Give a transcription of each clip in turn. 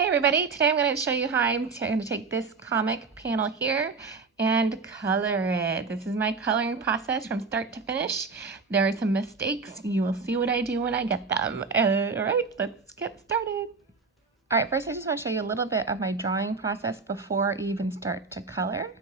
Hey everybody, today I'm going to show you how I'm going to take this comic panel here and color it. This is my coloring process from start to finish. There are some mistakes. You will see what I do when I get them. All right, let's get started. All right, first I just want to show you a little bit of my drawing process before I even start to color.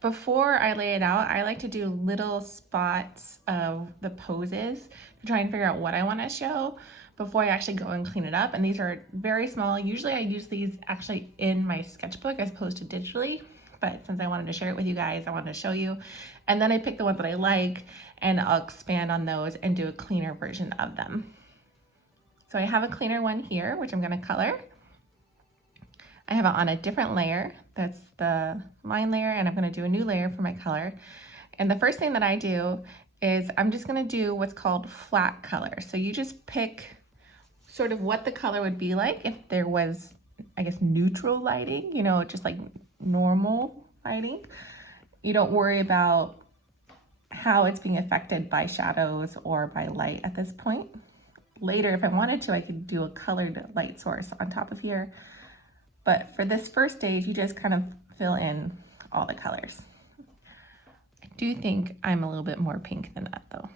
Before I lay it out, I like to do little spots of the poses to try and figure out what I want to show before I actually go and clean it up. And these are very small. Usually I use these actually in my sketchbook as opposed to digitally, but since I wanted to share it with you guys, I wanted to show you. And then I pick the ones that I like and I'll expand on those and do a cleaner version of them. So I have a cleaner one here, which I'm going to color. I have it on a different layer. That's the line layer, and I'm going to do a new layer for my color. And the first thing that I do is I'm just going to do what's called flat color. So you just pick sort of what the color would be like if there was, I guess, neutral lighting, you know, just like normal lighting. You don't worry about how it's being affected by shadows or by light at this point. Later, if I wanted to, I could do a colored light source on top of here. But for this first stage, you just kind of fill in all the colors. I do think I'm a little bit more pink than that though.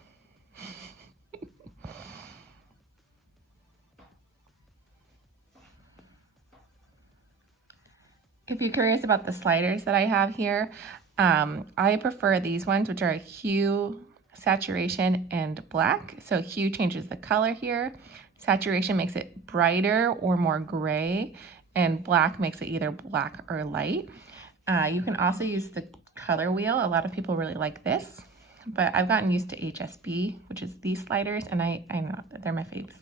If you're curious about the sliders that I have here, I prefer these ones, which are hue, saturation, and black. So hue changes the color here. Saturation makes it brighter or more gray, and black makes it either black or light. You can also use the color wheel. A lot of people really like this, but I've gotten used to HSB, which is these sliders, and I know that they're my faves.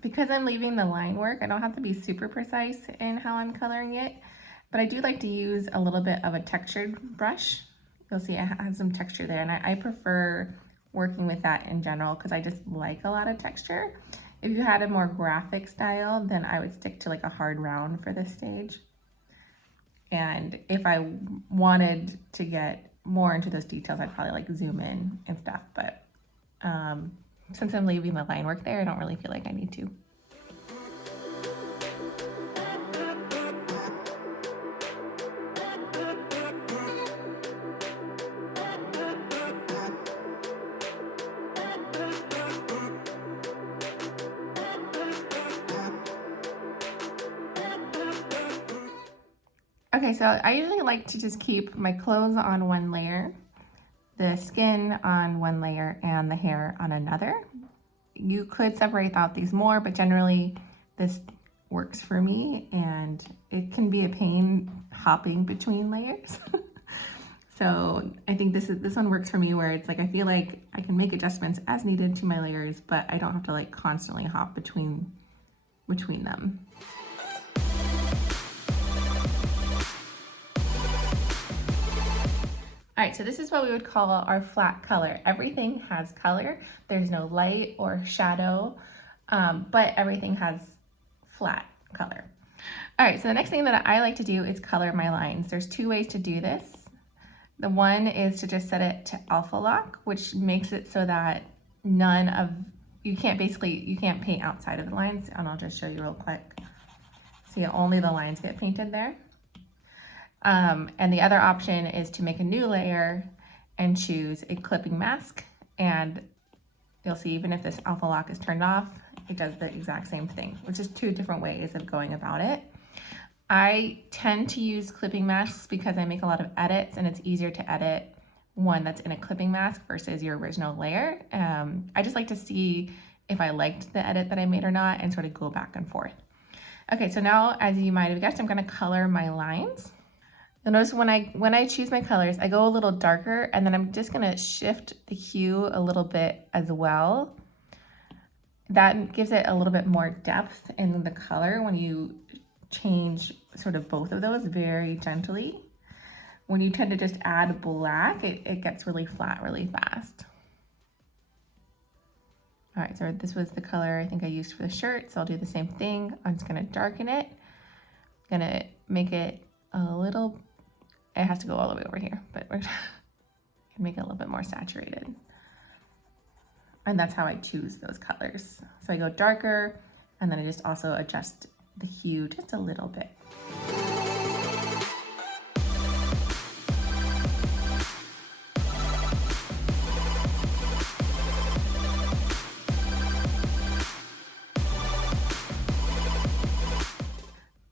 Because I'm leaving the line work, I don't have to be super precise in how I'm coloring it, but I do like to use a little bit of a textured brush. You'll see I have some texture there, and I prefer working with that in general because I just like a lot of texture. If you had a more graphic style, then I would stick to like a hard round for this stage. And if I wanted to get more into those details, I'd probably like zoom in and stuff, but since I'm leaving the line work there, I don't really feel like I need to. Okay, so I usually like to just keep my clothes on one layer, the skin on one layer, and the hair on another. You could separate out these more, but generally this works for me, and it can be a pain hopping between layers. So I think this one works for me, where it's like I feel like I can make adjustments as needed to my layers, but I don't have to like constantly hop between them. All right, so this is what we would call our flat color. Everything has color. There's no light or shadow, but everything has flat color. All right, so the next thing that I like to do is color my lines. There's two ways to do this. The one is to just set it to alpha lock, which makes it so that you can't paint outside of the lines, and I'll just show you real quick. See, only the lines get painted there. And the other option is to make a new layer and choose a clipping mask, and you'll see even if this alpha lock is turned off, it does the exact same thing, which is two different ways of going about it. I tend to use clipping masks because I make a lot of edits, and it's easier to edit one that's in a clipping mask versus your original layer. I just like to see if I liked the edit that I made or not, and sort of go back and forth. Okay, so now, as you might have guessed, I'm gonna color my lines. You'll notice when I choose my colors, I go a little darker, and then I'm just gonna shift the hue a little bit as well. That gives it a little bit more depth in the color when you change sort of both of those very gently. When you tend to just add black, it gets really flat really fast. All right, so this was the color I think I used for the shirt, so I'll do the same thing. I'm just gonna darken it. I'm gonna make it a little, it has to go all the way over here, but we're gonna make it a little bit more saturated. And that's how I choose those colors. So I go darker, and then I just also adjust the hue just a little bit.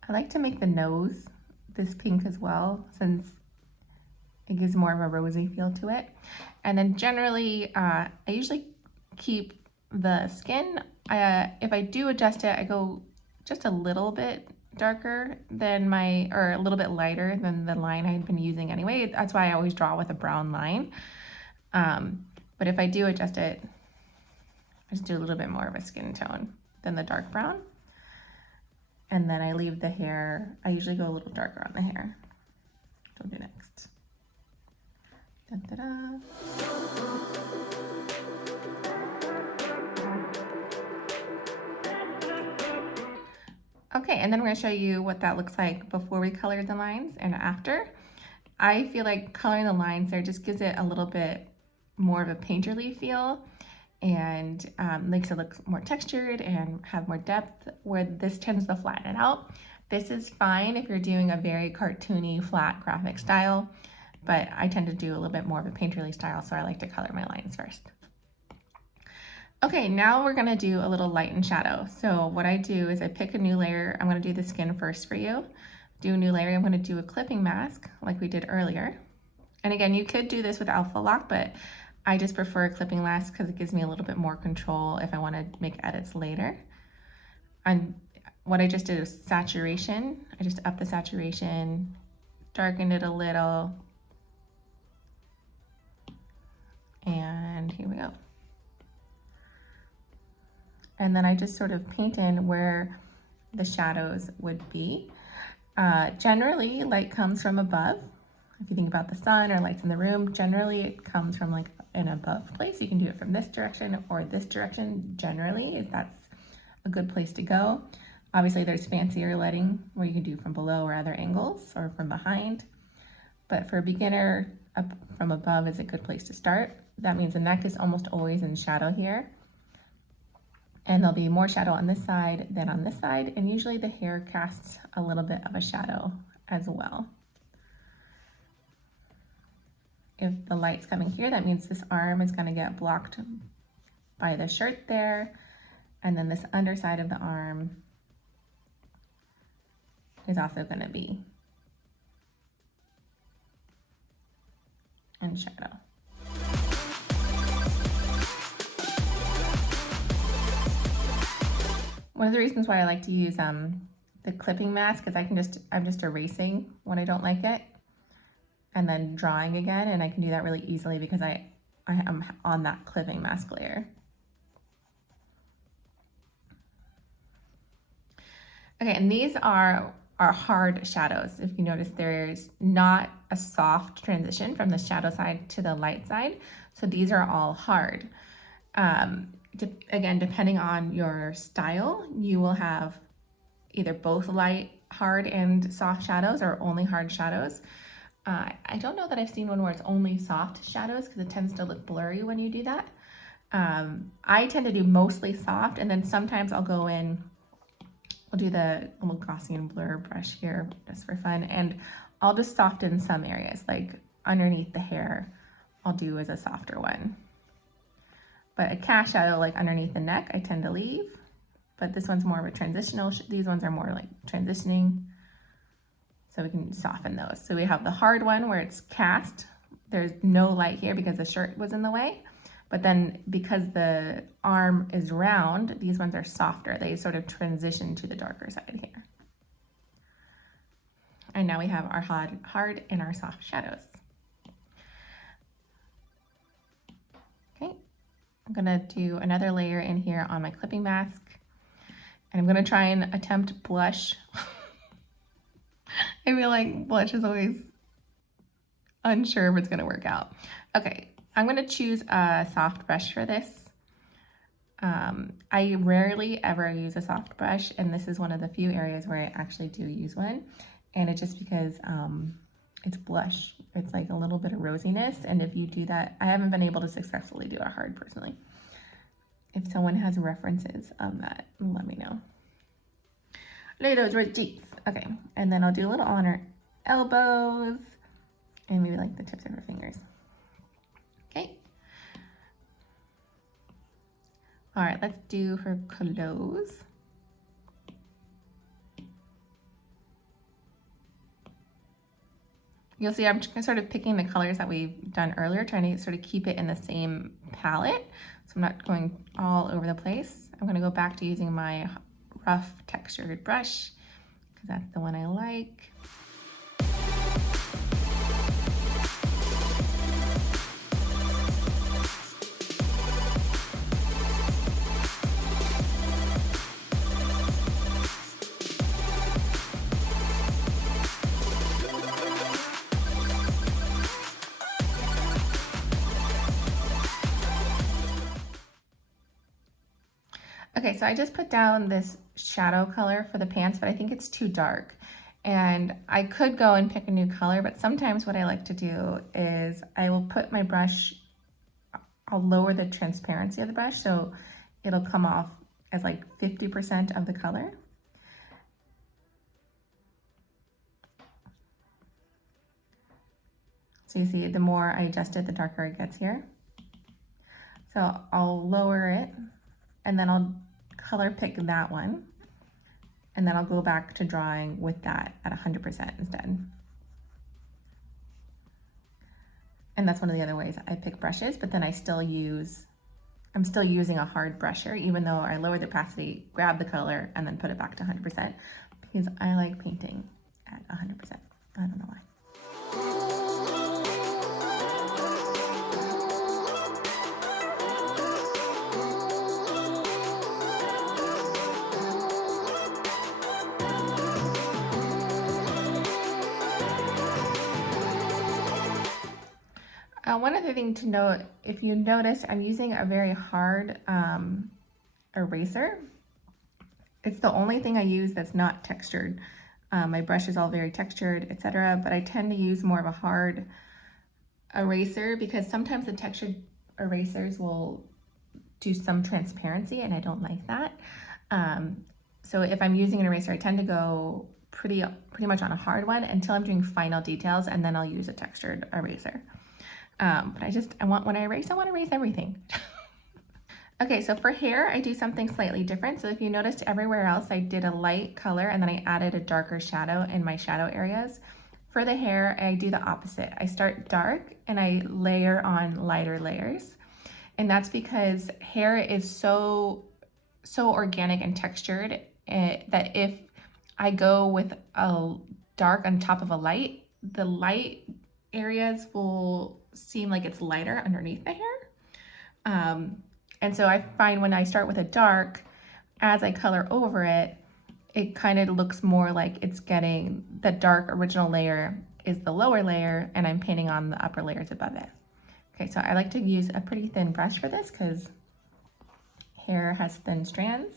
I like to make the nose this pink as well, since it gives more of a rosy feel to it. And then generally, I usually keep the skin. If I do adjust it, I go just a little bit darker than or a little bit lighter than the line I had been using anyway. That's why I always draw with a brown line. But if I do adjust it, I just do a little bit more of a skin tone than the dark brown. And then I leave the hair, I usually go a little darker on the hair. What I'll do next. Dun, da, da. Okay, and then we're gonna show you what that looks like before we color the lines and after. I feel like coloring the lines there just gives it a little bit more of a painterly feel, and makes it look more textured and have more depth, where this tends to flatten it out. This is fine if you're doing a very cartoony, flat graphic style, but I tend to do a little bit more of a painterly style, so I like to color my lines first. Okay, now we're gonna do a little light and shadow. So what I do is I pick a new layer. I'm gonna do the skin first for you. Do a new layer, I'm gonna do a clipping mask like we did earlier. And again, you could do this with Alpha Lock, but I just prefer a clipping mask because it gives me a little bit more control if I want to make edits later. And what I just did is saturation. I just upped the saturation, darkened it a little, and here we go. And then I just sort of paint in where the shadows would be. Generally, light comes from above. If you think about the sun or lights in the room, generally it comes from like an above place. You can do it from this direction or this direction. Generally, that's a good place to go. Obviously, there's fancier lighting where you can do from below or other angles or from behind. But for a beginner, up from above is a good place to start. That means the neck is almost always in shadow here. And there'll be more shadow on this side than on this side. And usually the hair casts a little bit of a shadow as well. If the light's coming here, that means this arm is gonna get blocked by the shirt there. And then this underside of the arm is also gonna be in shadow. One of the reasons why I like to use the clipping mask is I'm just erasing when I don't like it and then drawing again, and I can do that really easily because I am on that clipping mask layer. Okay, and these are hard shadows. If you notice, there's not a soft transition from the shadow side to the light side. So these are all hard. Again, depending on your style, you will have either both light, hard, and soft shadows, or only hard shadows. I don't know that I've seen one where it's only soft shadows because it tends to look blurry when you do that. I tend to do mostly soft, and then sometimes I'll go in, I'll do the little Gaussian blur brush here just for fun, and I'll just soften some areas, like underneath the hair, I'll do as a softer one. But a cast shadow, like underneath the neck, I tend to leave. But this one's more of a transitional, these ones are more like transitioning. So we can soften those. So we have the hard one where it's cast. There's no light here because the shirt was in the way. But then because the arm is round, these ones are softer. They sort of transition to the darker side here. And now we have our hard and our soft shadows. Okay, I'm gonna do another layer in here on my clipping mask. And I'm gonna try and attempt blush. I feel like blush is always unsure if it's gonna work out. Okay, I'm gonna choose a soft brush for this. I rarely ever use a soft brush, and this is one of the few areas where I actually do use one. And it's just because it's blush. It's like a little bit of rosiness, and if you do that, I haven't been able to successfully do a hard personally. If someone has references of that, let me know. Look at those red cheeks. Okay, and then I'll do a little on her elbows and maybe like the tips of her fingers. Okay. All right, let's do her clothes. You'll see I'm sort of picking the colors that we've done earlier, trying to sort of keep it in the same palette. So I'm not going all over the place. I'm gonna go back to using my rough textured brush because that's the one I like. Okay, so I just put down this shadow color for the pants, but I think it's too dark. And I could go and pick a new color, but sometimes what I like to do is I will put my brush, I'll lower the transparency of the brush so it'll come off as like 50% of the color. So you see, the more I adjust it, the darker it gets here. So I'll lower it, and then I'll color pick that one, and then I'll go back to drawing with that at 100% instead. And that's one of the other ways I pick brushes, but then I'm still using a hard brusher, even though I lower the opacity, grab the color, and then put it back to 100%, because I like painting at 100%. I don't know why. One other thing to note, if you notice, I'm using a very hard eraser. It's the only thing I use that's not textured. My brush is all very textured, etc., but I tend to use more of a hard eraser because sometimes the textured erasers will do some transparency, and I don't like that. So if I'm using an eraser, I tend to go pretty much on a hard one until I'm doing final details, and then I'll use a textured eraser. But when I erase everything. Okay, so for hair, I do something slightly different. So if you noticed everywhere else, I did a light color and then I added a darker shadow in my shadow areas. For the hair, I do the opposite. I start dark and I layer on lighter layers. And that's because hair is so organic and textured that if I go with a dark on top of a light, the light areas will seem like it's lighter underneath the hair. And so I find when I start with a dark, as I color over it, it kind of looks more like it's getting the dark original layer is the lower layer and I'm painting on the upper layers above it. Okay, so I like to use a pretty thin brush for this because hair has thin strands.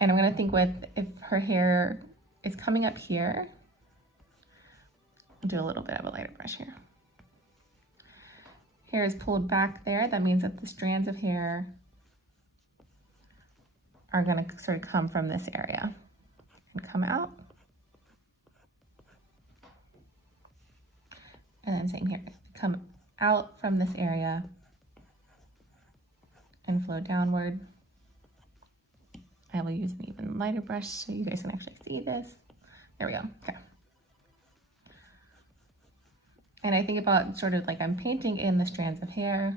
And I'm gonna think if her hair is coming up here, I'll do a little bit of a lighter brush here. Hair is pulled back there. That means that the strands of hair are gonna sort of come from this area and come out. And then same here, come out from this area and flow downward. I will use an even lighter brush so you guys can actually see this. There we go, okay. And I think about sort of like I'm painting in the strands of hair.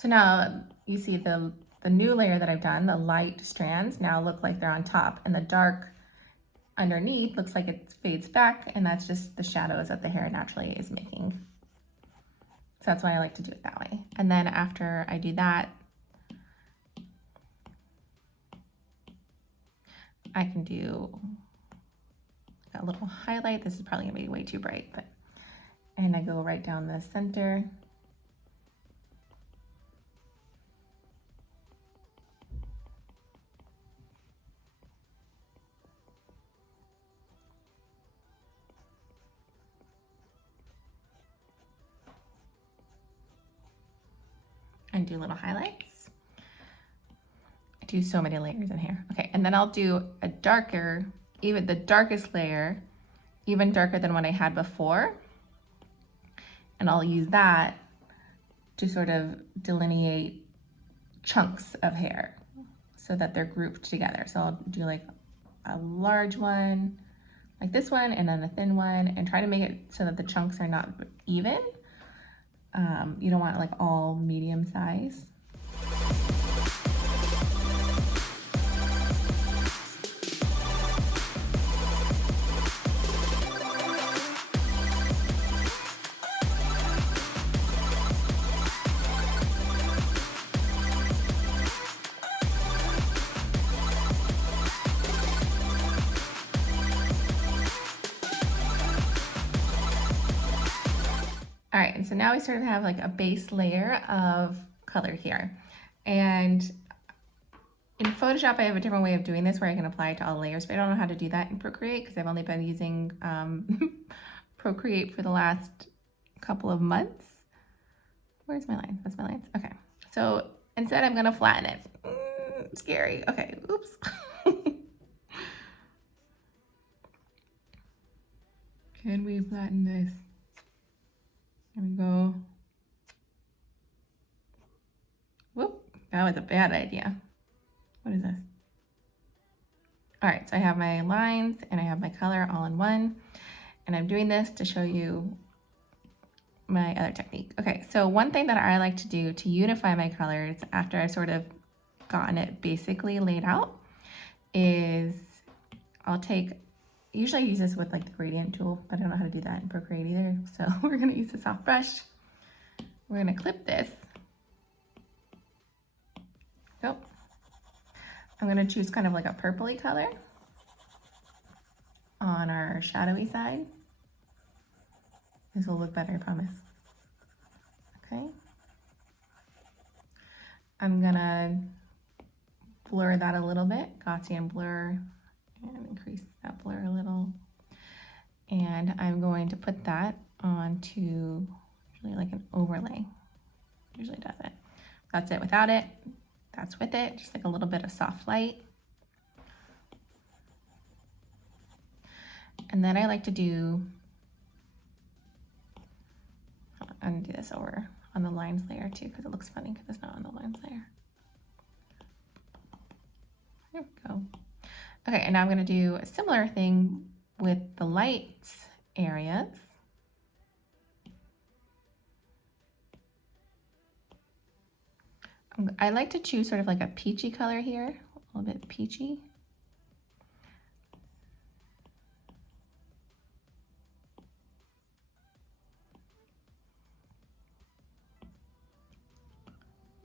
So now you see the new layer that I've done, the light strands now look like they're on top, and the dark underneath looks like it fades back, and that's just the shadows that the hair naturally is making. So that's why I like to do it that way. And then after I do that, I can do a little highlight. This is probably gonna be way too bright, but, and I go right down the center. And do little highlights. I do so many layers in here. Okay, and then I'll do a darker, even the darkest layer, even darker than what I had before. And I'll use that to sort of delineate chunks of hair so that they're grouped together. So I'll do like a large one, like this one, and then a thin one, and try to make it so that the chunks are not even. You don't want like all medium size. All right, and so now we sort of have like a base layer of color here. And in Photoshop, I have a different way of doing this where I can apply it to all layers, but I don't know how to do that in Procreate because I've only been using Procreate for the last couple of months. Where's my lines? That's my lines. Okay, so instead I'm gonna flatten it. Scary. Okay, oops. Can we flatten this? There we go. Whoop, that was a bad idea. What is this? All right, so I have my lines and I have my color all in one, and I'm doing this to show you my other technique. Okay, so one thing that I like to do to unify my colors after I've sort of gotten it basically laid out is I'll take, usually I use this with like the gradient tool, but I don't know how to do that in Procreate either. So we're gonna use a soft brush. We're gonna clip this. So I'm gonna choose kind of like a purpley color on our shadowy side. This will look better, I promise. Okay. I'm gonna blur that a little bit, Gaussian blur, and increase that blur a little. And I'm going to put that onto usually like an overlay. Usually does it. That's it without it. That's with it, just like a little bit of soft light. And then I like to do, I'm gonna do this over on the lines layer too, because it looks funny because it's not on the lines layer. There we go. Okay, and now I'm gonna do a similar thing with the lights areas. I like to choose sort of like a peachy color here, a little bit peachy.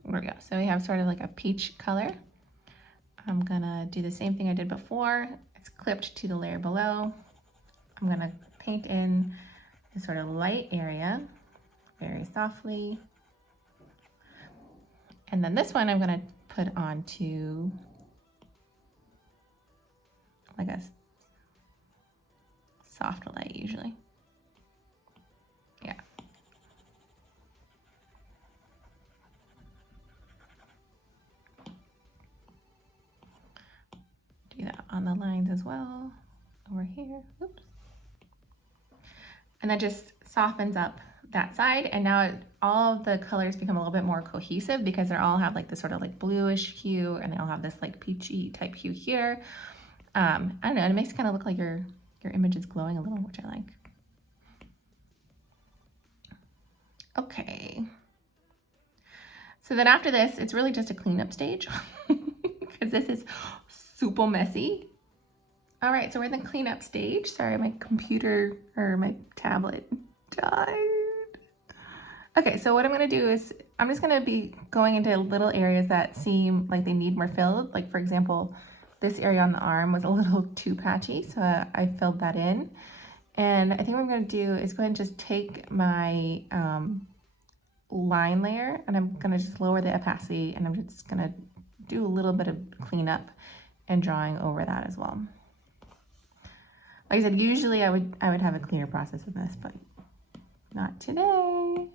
There we go. So we have sort of like a peach color. I'm gonna do the same thing I did before. It's clipped to the layer below. I'm gonna paint in this sort of light area very softly. And then this one I'm gonna put onto like a soft light usually. Yeah. Do that on the lines as well, over here, oops. And that just softens up that side, and now all of the colors become a little bit more cohesive because they all have like this sort of like bluish hue, and they all have this like peachy type hue here. I don't know, and it makes it kind of look like your image is glowing a little, which I like. Okay. So then after this, it's really just a cleanup stage because this is super messy. All right, so we're in the cleanup stage. Sorry, my computer or my tablet died. Okay, so what I'm gonna do is I'm just gonna be going into little areas that seem like they need more filled. Like for example, this area on the arm was a little too patchy, so I filled that in. And I think what I'm gonna do is go ahead and just take my line layer and I'm gonna just lower the opacity and I'm just gonna do a little bit of cleanup and drawing over that as well. Like I said, usually I would have a cleaner process than this, but not today.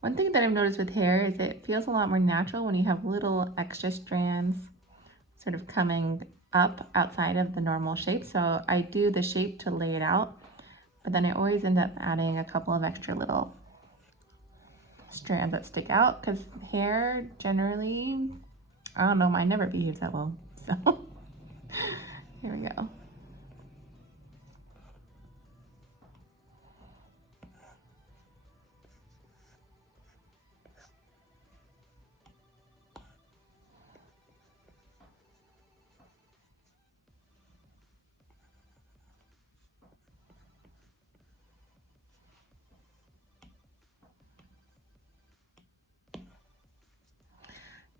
One thing that I've noticed with hair is it feels a lot more natural when you have little extra strands sort of coming up outside of the normal shape. So I do the shape to lay it out, but then I always end up adding a couple of extra little strands that stick out because hair generally, I don't know, mine never behaves that well. So here we go.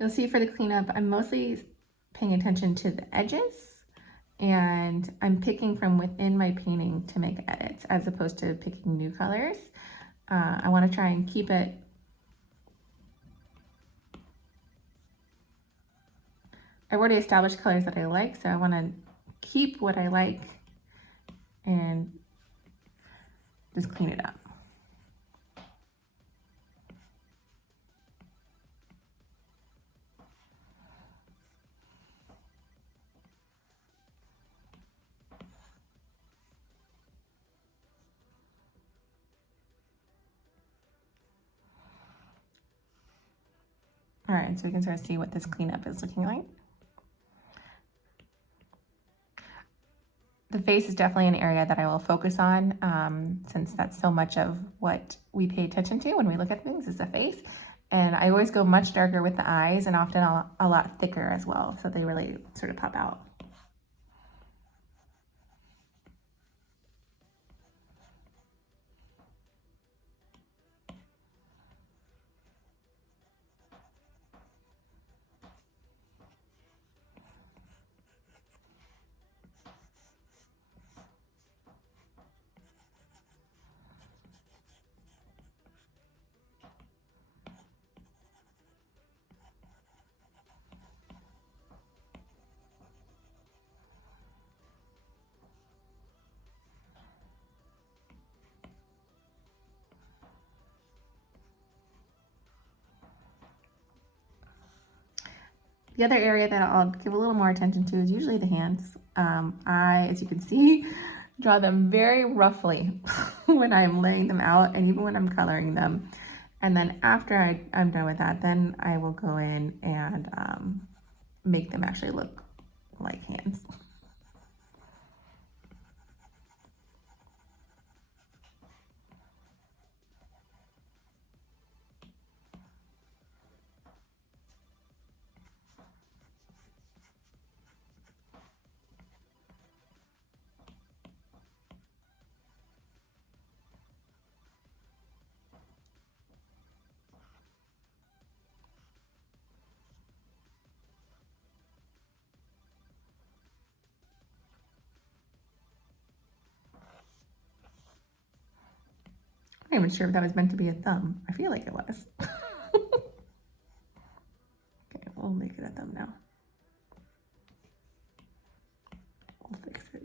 You'll see for the cleanup, I'm mostly paying attention to the edges and I'm picking from within my painting to make edits as opposed to picking new colors. I want to try and keep it I've already established colors that I like, so I want to keep what I like and just clean it up. All right, so we can sort of see what this cleanup is looking like. The face is definitely an area that I will focus on since that's so much of what we pay attention to when we look at things is the face. And I always go much darker with the eyes and often a lot thicker as well, so they really sort of pop out. The other area that I'll give a little more attention to is usually the hands. I, as you can see, draw them very roughly when I'm laying them out and even when I'm coloring them. And then after I'm done with that, then I will go in and make them actually look like hands. not even sure if that was meant to be a thumb. I feel like it was. Okay, we'll make it a thumb now. We'll fix it.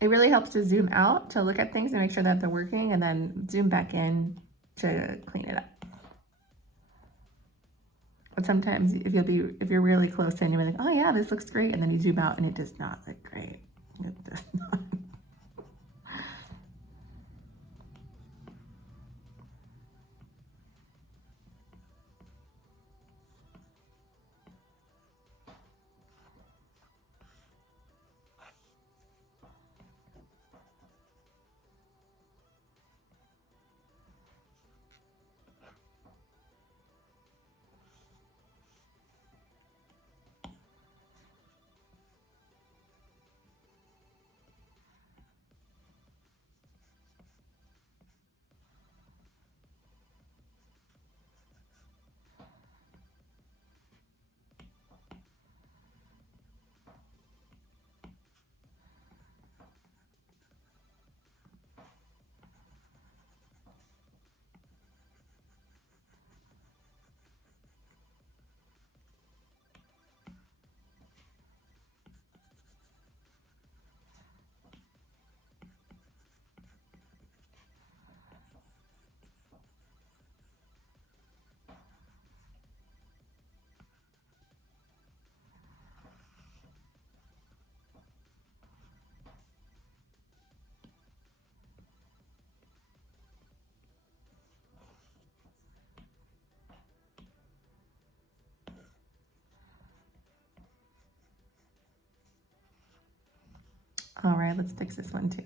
It really helps to zoom out to look at things and make sure that they're working, and then zoom back in to clean it up. But sometimes if you're really close in, you're like, oh yeah, this looks great, and then you zoom out and it does not look great. It does not. All right, let's fix this one too.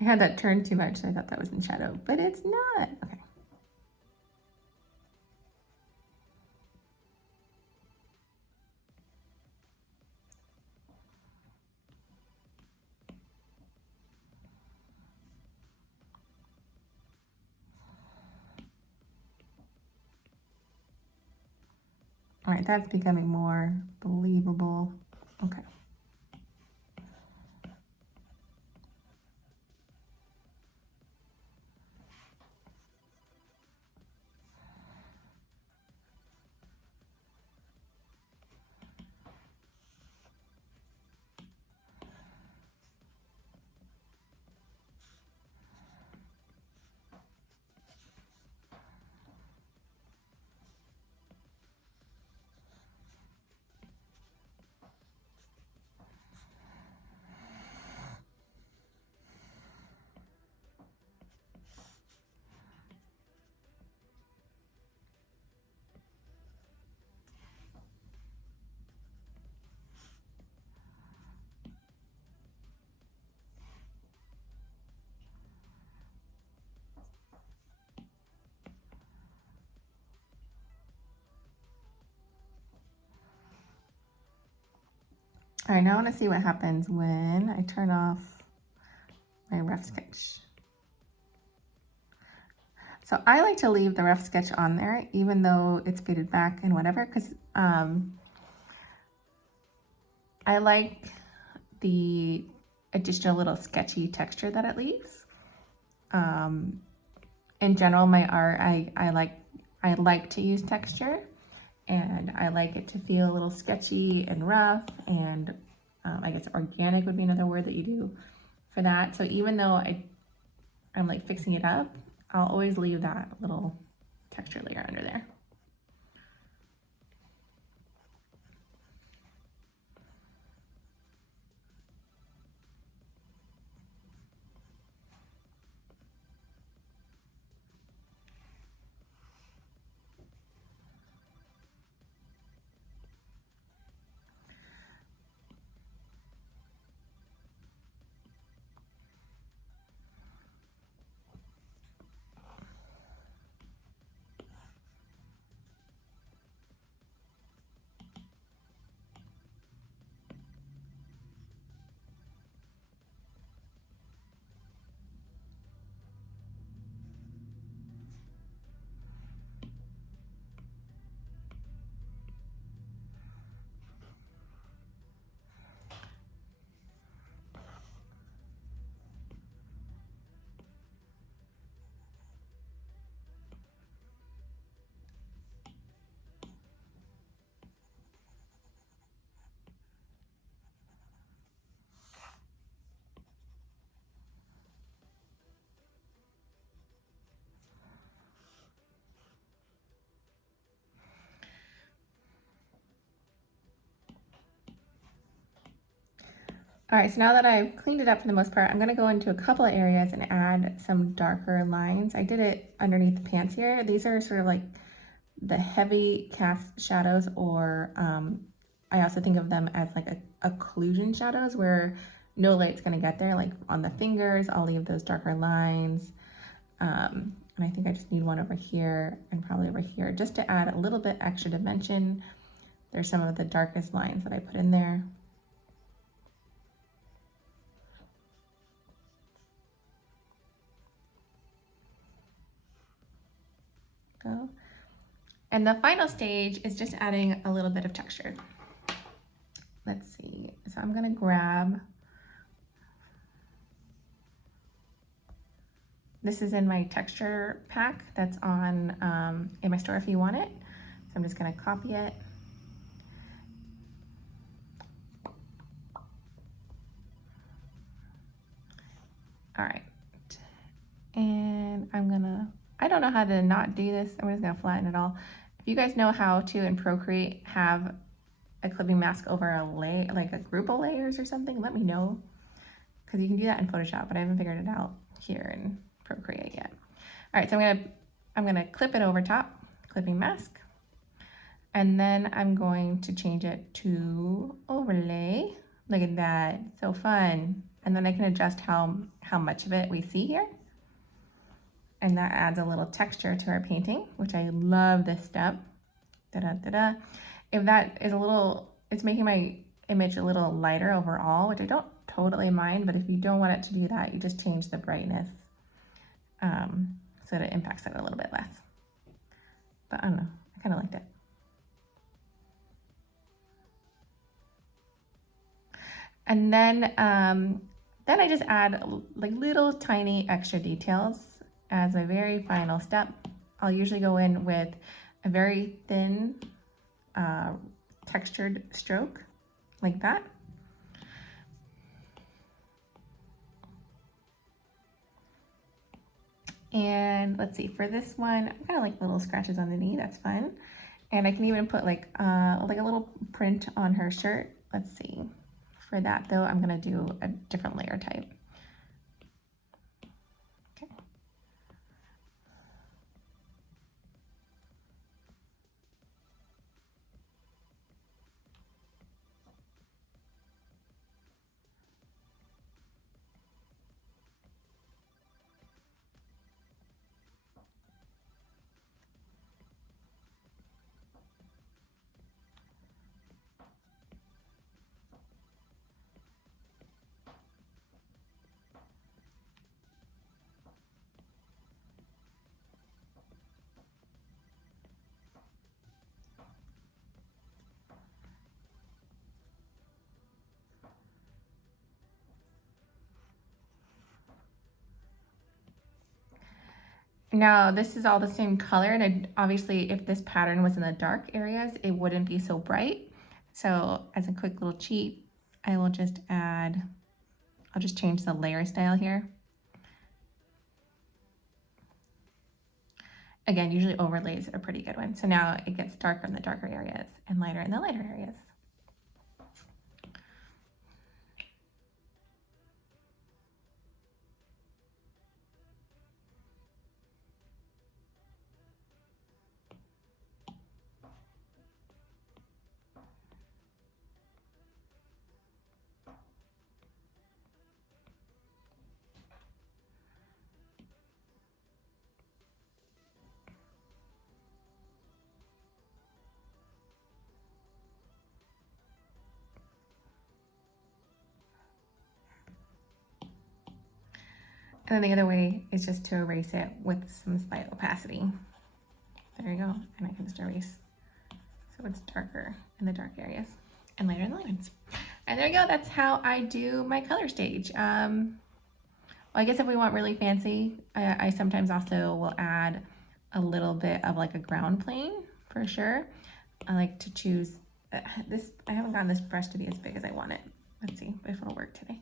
I had that turned too much, so I thought that was in shadow, but it's not. Okay. All right, that's becoming more believable. Okay. All right, now I want to see what happens when I turn off my rough sketch. So I like to leave the rough sketch on there, even though it's faded back and whatever, because I like the additional little sketchy texture that it leaves. In general, my art, I like to use texture, and I like it to feel a little sketchy and rough, and I guess organic would be another word that you do. for that. So even though I'm like fixing it up, I'll always leave that little texture layer under there. All right, so now that I've cleaned it up for the most part, I'm gonna go into a couple of areas and add some darker lines. I did it underneath the pants here. These are sort of like the heavy cast shadows, or I also think of them as like a occlusion shadows where no light's gonna get there. Like on the fingers, I'll leave those darker lines. And I think I just need one over here and probably over here just to add a little bit extra dimension. There's some of the darkest lines that I put in there. Go. And the final stage is just adding a little bit of texture. Let's see. So I'm gonna grab, this is in my texture pack that's on in my store if you want it. So I'm just gonna copy it. All right. And I don't know how to not do this. I'm just gonna flatten it all. If you guys know how to in Procreate have a clipping mask over a layer, like a group of layers or something, let me know. Because you can do that in Photoshop, but I haven't figured it out here in Procreate yet. All right, so I'm gonna clip it over top, clipping mask. And then I'm going to change it to overlay. Look at that, so fun. And then I can adjust how much of it we see here. And that adds a little texture to our painting, which I love this step. Da-da-da-da. If that is it's making my image a little lighter overall, which I don't totally mind, but if you don't want it to do that, you just change the brightness so that it impacts it a little bit less. But I don't know, I kind of liked it. And then I just add like little tiny extra details as my very final step. I'll usually go in with a very thin textured stroke like that. And let's see, for this one, I'm kind of like little scratches on the knee, that's fun. And I can even put like a little print on her shirt. Let's see. For that though, I'm gonna do a different layer type. Okay. Now this is all the same color, and obviously if this pattern was in the dark areas, it wouldn't be so bright. So as a quick little cheat, I will just add I'll just change the layer style here. Again, usually overlays are a pretty good one. So now it gets darker in the darker areas and lighter in the lighter areas. And then the other way is just to erase it with some slight opacity. There you go. And I can just erase so it's darker in the dark areas and lighter in the light ones. And there you go. That's how I do my color stage. Well, I guess if we want really fancy, I sometimes also will add a little bit of like a ground plane for sure. I like to choose this. I haven't gotten this brush to be as big as I want it. Let's see if it'll work today.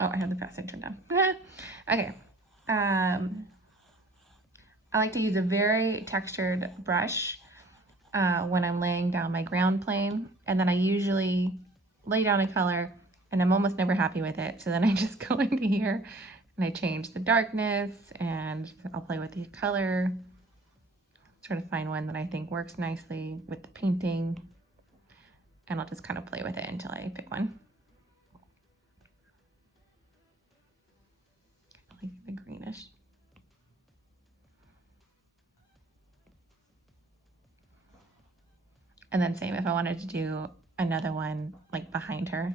Oh, I have the passing turned down. Okay. I like to use a very textured brush when I'm laying down my ground plane. And then I usually lay down a color and I'm almost never happy with it. So then I just go into here and I change the darkness and I'll play with the color. Try to find one that I think works nicely with the painting. And I'll just kind of play with it until I pick one. Like the greenish. And then same if I wanted to do another one like behind her.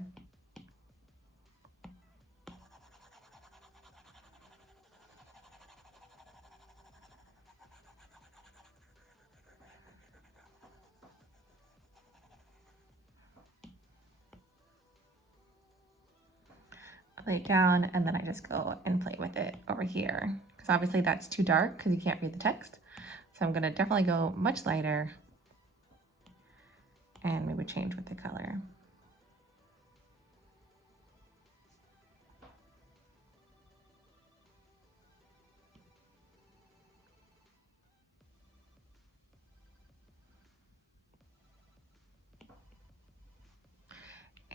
Lay it down and then I just go and play with it over here because obviously that's too dark because you can't read the text. So I'm going to definitely go much lighter and maybe change with the color.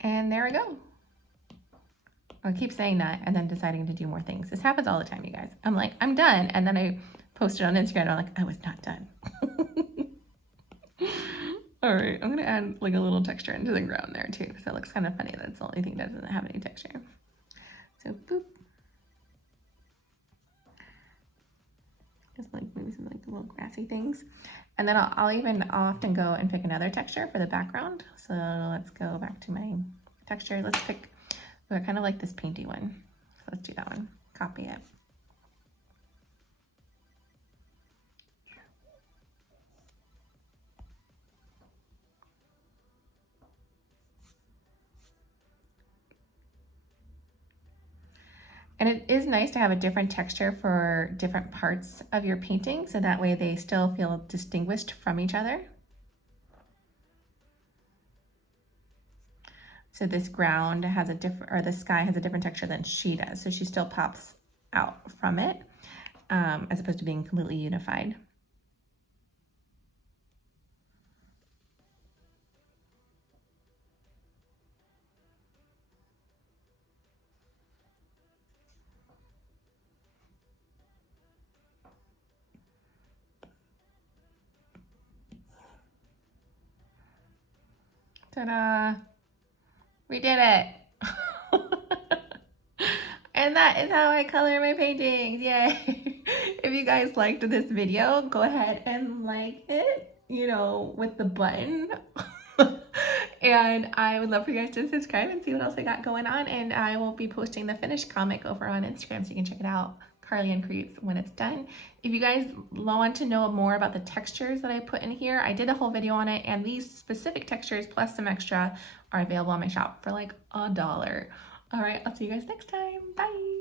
And there we go. I keep saying that and then deciding to do more things. This happens all the time, you guys. I'm like, I'm done. And then I post it on Instagram and I'm like, I was not done. All right, I'm gonna add like a little texture into the ground there too, because it looks kind of funny. That's the only thing that doesn't have any texture. So boop. Just like maybe some like little grassy things. And then I'll often go and pick another texture for the background. So let's go back to my texture. Let's pick, I kind of like this painty one. So let's do that one, copy it. And it is nice to have a different texture for different parts of your painting, so that way they still feel distinguished from each other. So this ground has a different, or the sky has a different texture than she does. So she still pops out from it, as opposed to being completely unified. Ta-da! We did it! And that is how I color my paintings. Yay! If you guys liked this video, go ahead and like it, with the button. And I would love for you guys to subscribe and see what else I got going on. And I will be posting the finished comic over on Instagram so you can check it out. Carly Ann Creates when it's done. If you guys want to know more about the textures that I put in here, I did a whole video on it, and these specific textures plus some extra are available on my shop for like $1. All right, I'll see you guys next time. Bye.